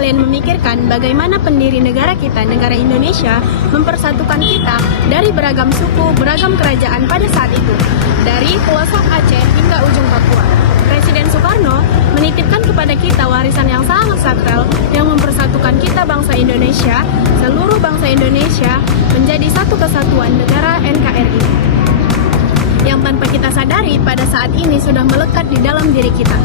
kalian memikirkan bagaimana pendiri negara kita, negara Indonesia, mempersatukan kita dari beragam suku, beragam kerajaan pada saat itu, dari pelosok Aceh hingga ujung Papua. Presiden Soekarno menitipkan kepada kita warisan yang sangat sakral yang mempersatukan kita bangsa Indonesia, seluruh bangsa Indonesia menjadi satu kesatuan negara NKRI. Yang tanpa kita sadari pada saat ini sudah melekat di dalam diri kita.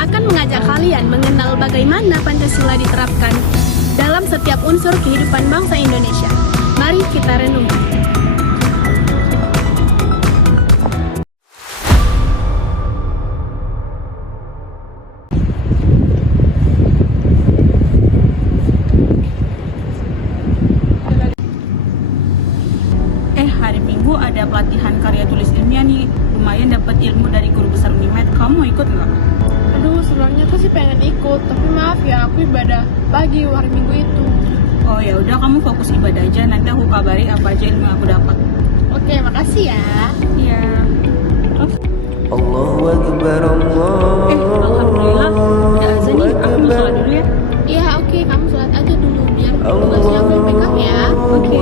Akan mengajak kalian mengenal bagaimana Pancasila diterapkan dalam setiap unsur kehidupan bangsa Indonesia. Mari kita renungkan. Hari Minggu ada pelatihan karya tulis ilmiah nih. Lumayan dapat ilmu dari guru besar Unimed. Kamu mau ikut nggak? Aduh, sebenarnya aku sih pengen ikut, tapi maaf ya, aku ibadah pagi hari Minggu itu. Oh ya udah, kamu fokus ibadah aja. Nanti aku kabari apa aja ilmu yang aku dapat. Oke, makasih ya. Iya. Terus? Allahu Akbar, Allah. Alhamdulillah udah azan nih. Aku mau sholat dulu ya. Iya, oke, kamu sholat aja dulu biar tugasnya aku yang pegang ya. Oke.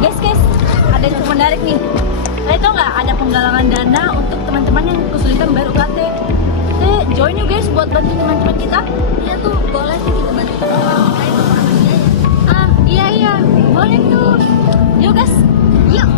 Guys, ada yang cukup menarik nih. Kalian tau nggak ada penggalangan dana untuk teman-teman yang kesulitan bayar UKT? Join yuk guys buat bantu teman-teman kita. Iya tuh, boleh sih kita bantu orang lain sama anaknya ya. Iya, boleh tuh. Yuk guys, yuk.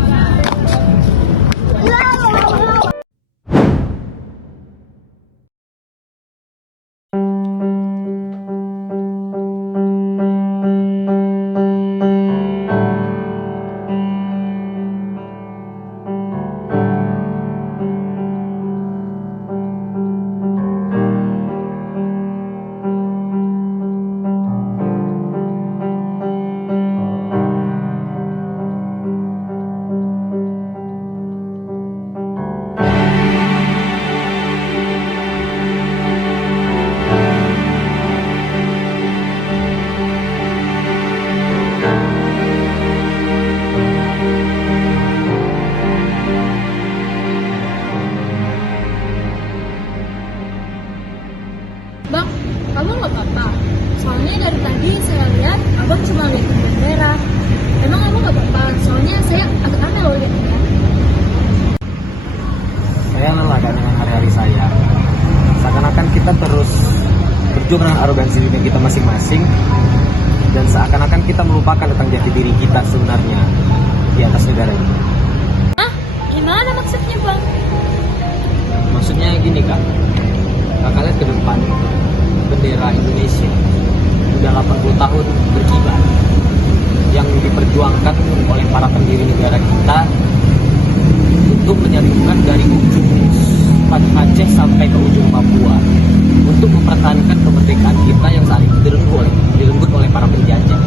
Bang, kamu nggak apa-apa? Soalnya dari tadi saya lihat abang cuma liatin bendera. Emang kamu nggak apa-apa? Soalnya saya agak aneh loh liatnya. Saya lelah dengan hari-hari saya. Seakan-akan kita terus berjuang dengan arogansi dunia kita masing-masing, dan seakan-akan kita melupakan tentang jati diri kita sebenarnya di atas negara ini. Gimana maksudnya, Bang? Maksudnya gini kak, kakak lihat ke depan, bendera Indonesia sudah 80 tahun berkibar, yang diperjuangkan oleh para pendiri negara kita untuk menyatukan dari ujung Aceh sampai ke ujung Papua, untuk mempertahankan kemerdekaan kita yang saat ini direnggut oleh para penjajah.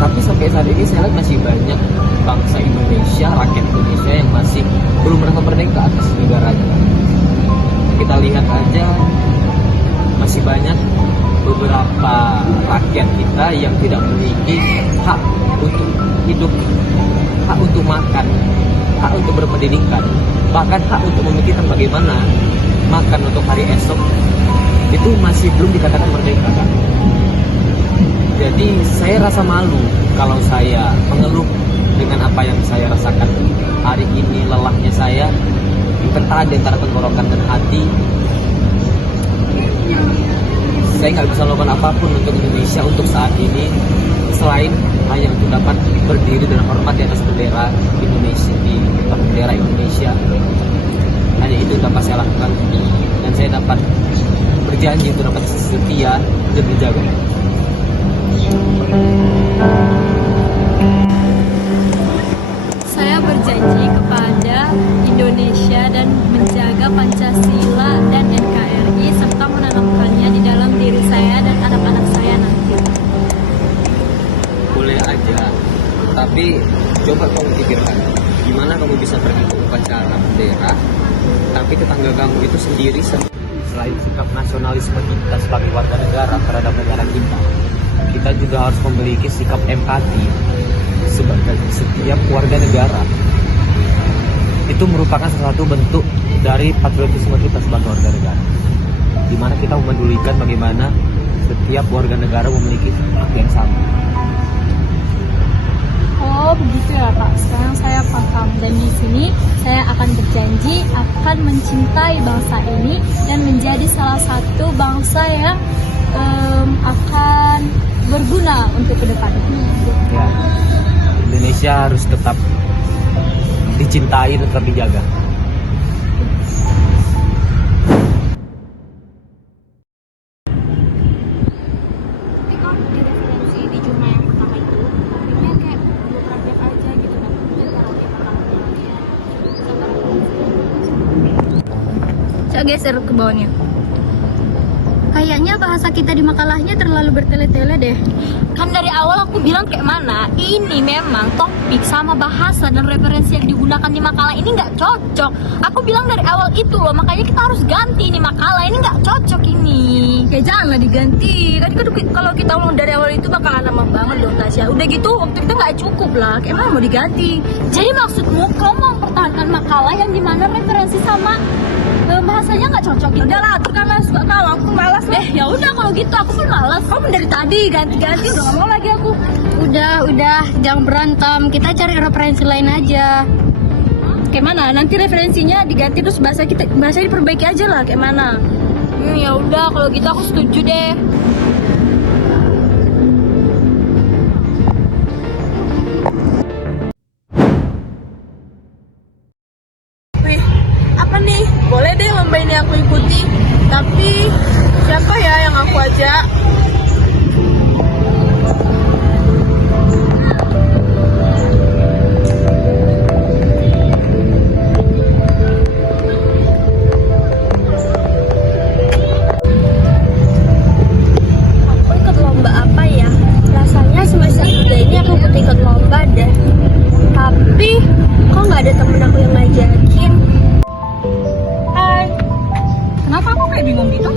Tapi sampai saat ini saya lihat masih banyak bangsa Indonesia, rakyat Indonesia yang masih belum merasa merdeka atas negaranya. Kita lihat aja masih banyak beberapa rakyat kita yang tidak memiliki hak untuk hidup, hak untuk makan, hak untuk berpendidikan, bahkan hak untuk memikirkan bagaimana makan untuk hari esok. Itu masih belum dikatakan merdeka kan? Jadi saya rasa malu kalau saya mengeluh dengan apa yang saya rasakan hari ini. Lelahnya saya tertahan di antara tenggorokan dan hati. Saya nggak bisa melakukan apapun untuk Indonesia untuk saat ini selain hanya untuk dapat berdiri dan hormat di atas bendera Indonesia, di atas bendera Indonesia. Hanya itu yang dapat saya lakukan, dan saya dapat berjanji untuk dapat setia dan menjaga. Saya berjanji kepada Indonesia dan menjaga Pancasila dan NKRI serta menanamkannya di dalam diri saya dan anak Tapi coba kamu pikirkan, gimana kamu bisa pergi ke upacara bendera, tapi tetangga kamu itu sendiri. Selain sikap nasionalisme kita sebagai warga negara terhadap negara kita juga harus memiliki sikap empati sebagai setiap warga negara. Itu merupakan salah satu bentuk dari patriotisme kita sebagai warga negara, di mana kita memedulikan bagaimana setiap warga negara memiliki hak yang sama. Oh begitu ya Pak, sekarang saya paham. Dan di sini saya akan berjanji akan mencintai bangsa ini dan menjadi salah satu bangsa yang akan berguna untuk ke depan. Ya, Indonesia harus tetap dicintai, tetap dijaga. Tapi kok di referensi di jurnal yang pertama itu topiknya kayak belum praktek aja gitu kan, negara yang pertama latihan. Coba geser ke bawahnya. Kayaknya bahasa kita di makalahnya terlalu bertele-tele deh. Kan dari awal aku bilang kayak mana, ini memang topik sama bahasa dan referensi yang digunakan di makalah ini nggak cocok. Aku bilang dari awal itu loh, makanya kita harus ganti ini makalah, ini nggak cocok ini. Ya janganlah diganti, kan kalau kita ngomong dari awal itu bakalan lama banget dong Tasya. Udah gitu waktu kita nggak cukup lah, kayak mana mau diganti. Jadi maksudmu kamu mau mempertahankan makalah yang dimana referensi sama bahasanya nggak cocok gitu? Udah lah, atur kan mas, gak tahu, aku malas deh. Ya udah kalau gitu aku pun malas. Kamu dari tadi ganti-ganti udah nggak mau lagi aku. Udah, jangan berantem. Kita cari referensi lain aja. Kayak mana? Nanti referensinya diganti terus bahasanya diperbaiki aja lah. Kayak mana? Ya udah kalau gitu aku setuju deh. Wih, apa nih? Boleh deh lomba ini aku ikuti. Tapi siapa ya yang aku ajak? Aku ikut lomba apa ya? Rasanya semester 3 ini aku ikut lomba deh. Tapi kok nggak ada temen aku yang ngajakin? Hai. Kenapa aku kayak bingung gitu?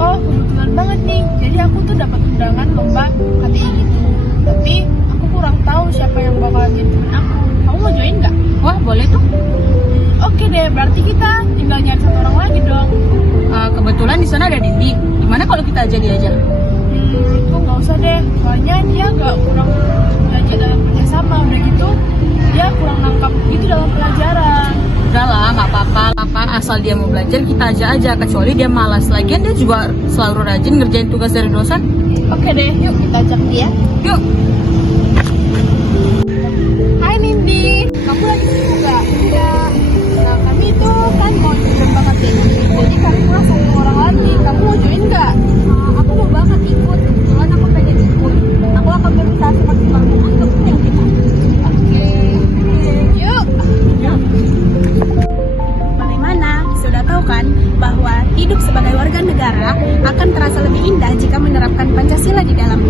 Oh, kebetulan banget nih. Jadi aku tuh dapat undangan lomba KTI gitu. Tapi aku kurang tahu siapa yang bakal jadi temen aku. Kamu mau join nggak? Wah, boleh tuh. Oke deh, berarti kita tinggal nyari satu orang lagi dong. Kebetulan di sana ada Dindi. Gimana kalau kita aja dia aja? Itu nggak usah deh. Soalnya dia nggak kurang belajar dalam kerjasama. Udah gitu, dia kurang nangkap gitu dalam pelajaran. Udah lah, nggak apa-apa. Asal dia mau belajar kita aja. Kecuali dia malas. Lagian dia juga selalu rajin ngerjain tugas dari dosen. Oke deh, yuk kita ajak dia. Yuk. Hai Nindi, kamu lagi sibuk nggak? Enggak. Nah kami itu kan mau join banget ya. Jadi kami kurang satu orang lagi. Kamu mau join nggak? Aku mau banget ikut. Soalnya aku pengen ikut. Aku akan berusaha semaksimal mungkin untuk yang kita. Oke. Yuk. Bagaimana? Sudah tahu kan bahwa hidup sebagai warga negara akan terasa lebih indah jika menerapkan Pancasila di dalamnya.